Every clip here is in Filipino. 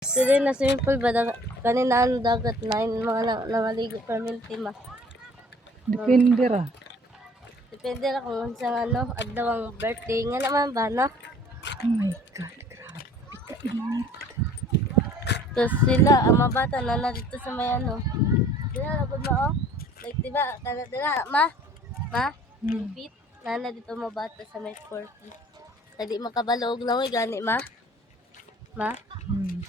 Sila na swimming pool ba? Kanina ano dagat na yung mga nangaligo permanente ma. Depende ra. Depende na kung saan ano, adlawang birthday nga naman ba, no? Oh my God, grabe ka init. Tapos sila, ang mga bata na dito sa may ano. Dila, labod mo, oh. Like, diba, dila, ma? Yung feet, nana dito mga bata sa may 4 feet. Tadi makabalog lang, gani, ma?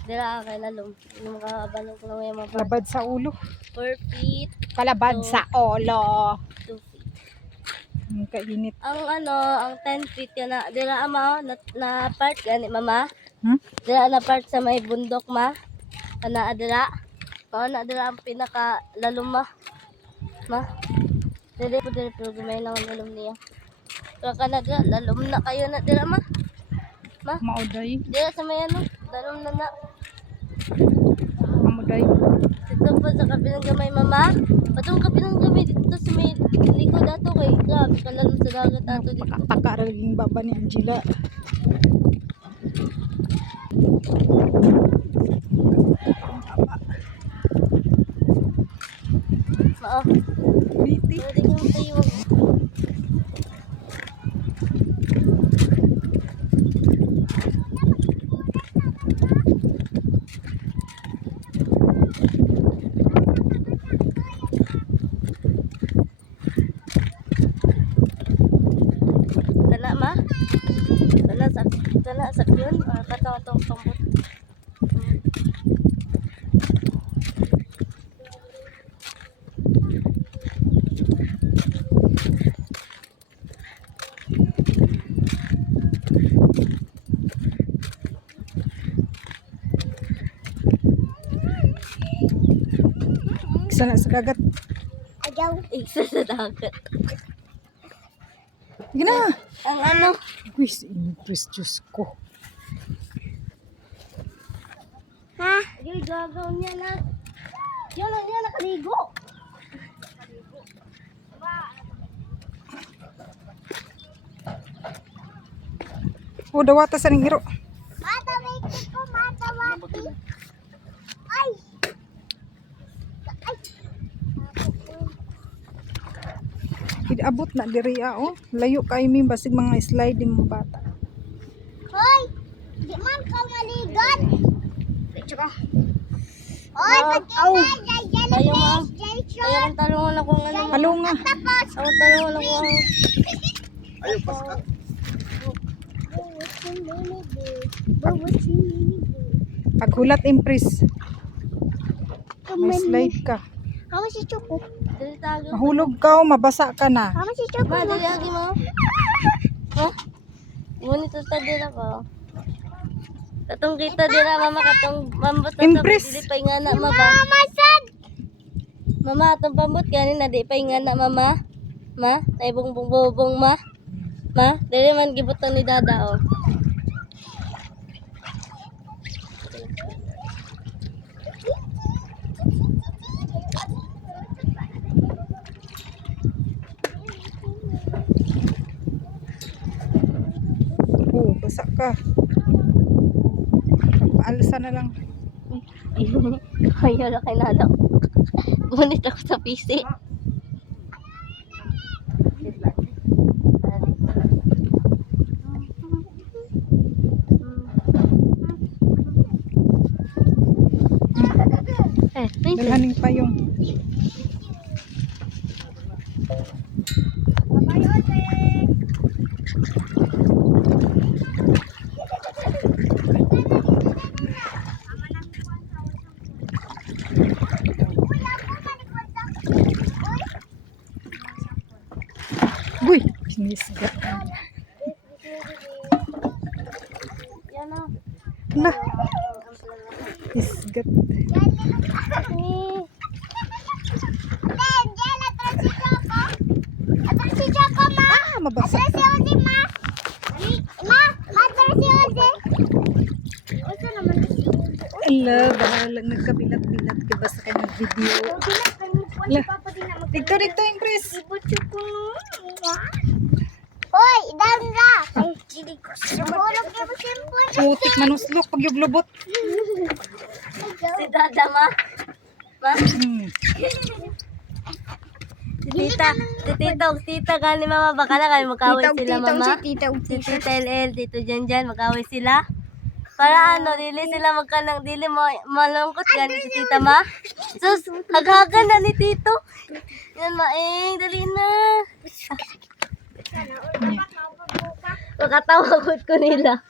Dila, kay lalong. Hindi makabalog lang yung mga bata. Kalabad sa ulo. 4 feet. Kalabad So, sa ulo. 2 feet. Ang kainit. Ang ano, ang 10 feet ka na, dila ama, na part gani mama. Dila na part sa may bundok ma. Kana dila. Mao na dila ang pinaka lalom ma. Dili po dili pero gamay lang ang lalom niya. Pero kana dila lalom na kayo na dila ma. Mauday. Dila sa may ano, lalom na. Amuday. Dito po sa kabilang gamay mama. Patong kabilang gamay dito sa may likod ato kay grabe kalalom sa dagat ato dito. Pakataka rin baba ni Angela. Mao. Biti. Pwede kang tayo. Kana ma? Kana sa yun. Katong pambot. Isa na sa dagat. Agaw. Isa sa dagat. Gina. Ang ano? Wis English Diyos ko. Ha? Yung gagawin niya na. Yun lang niya nakaligo. O dawata sa ning iro. Matawati ko, matawati. Ay! Abot na diri oh. Layo kay mi basig mga slide mo bata. Hoy! Di man ka maligan. Picture ka. Hoy, Aw. Ayaw mo. Ayaw ang talungan ako ng ano. Alo nga. Ang talungan ako ang... Ayaw, paskat. Paghulat impress. May slide ka. Kamu si Choco. Dali tago. Mahulog ka o mabasa ka na. Kamu si Choco. Ma, dali lagi mo. Ha? Ngunit ito dira ko. Katong kita dira mama katong pambot na Impress. Dili pa nga na mama. Mama sad. Mama atong pambot gani na di pa nga na mama. Ma, tay bubong ma. Ma, dili man gibutan ni dada oh. Oo, basa ka. Paalsa na lang. Ayaw na kay nada. Ngunit ako sa PC. Dalhaning pa yung. Uy, sinisgat. Yan na. Lah, isgat. Mabasa. Ala, bahalang nagkabilat-bilat ka ba sa kanyang video? Lah, dito impress. Hoy, down ra. Ay, hindi ko. Mahulog ka mo simple. Putik manuslok pag yung lubot. dada ma. Ma, Hmm. si tita gani mama baka na kayo magkaway sila mama. Tita, Si Tita LL, Tito Janjan, magkaway sila. Para ano, dili sila magkanang, dili malungkot gani si Tita ma. Sus, haghagan na ni Tito. Yan maing, dali na. Makatawagod ko nila.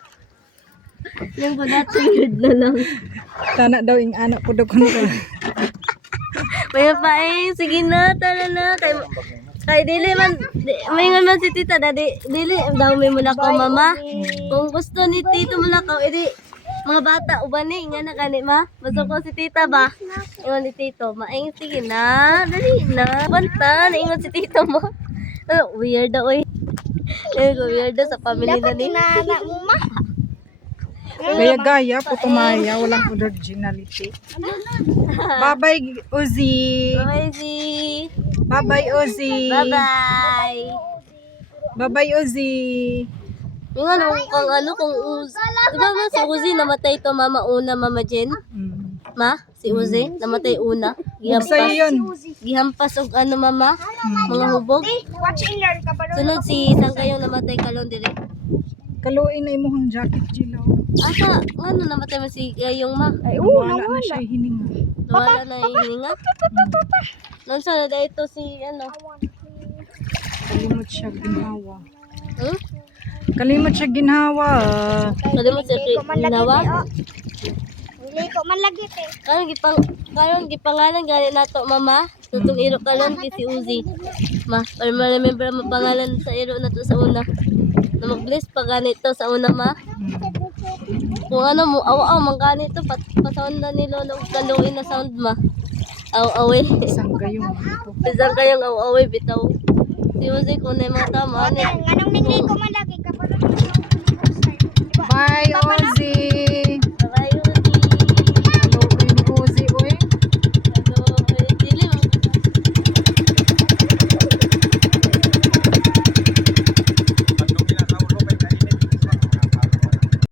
Yung ko natin na lang. Tana daw ing anak ko daw kuno. May paing, sige na, tara na. Kay dili man, may nga man si Tita, dili daw may mulakaw mama. Kung gusto ni Tito mulakaw, edi mga bata, ubani, nga na kani ma. Gusto ko si Tita ba? Ingon ni Tito, maing, sige na, dali na. Banta, naingon si Tito mo. Ano, weird daw eh. Weird daw sa family na ni. Gaya-gaya po tumaya, walang originality. Bye-bye, Uzi. Bye-bye, Z. Bye-bye, Uzi. Bye-bye. Bye-bye, Uzi. Yung ano, kung Uzi. Diba ba si Uzi namatay to mama una, mama Jen? Hmm. Ma? Si Uzi? Namatay una. Sa'yo yun. Gihampas og ano mama? Mga hubog. Sunod si Sanggayong namatay kalon dili. Kaluin na imuhang jacket, Jilaw. Asa, ano namatay mo si Gayong ma? Ay, wala na siya hininga. Nawala na yung hininga. Noon sa na ito si ano? Kalimot siya ginhawa. Hmm? Kalimot siya ginhawa. Kalimot sa ginawa? Liko man lagi te. Karon gipangalan gani nato mama. Tutong iro kalon kay si Uzi. Ma, para ma-remember mo pangalan sa iro nato sa una. Na mag-bless pa ganito sa una ma. Kung ano mo, aw man ganito pasound na ni lolo og kaluin na sound ma. Aw-away. Isang gayong ito. Bisan kayong aw-away bitaw. Si Uzi kung na mga tama ano. Nganong ningliko man lagi ka pa. Bye, Uzi.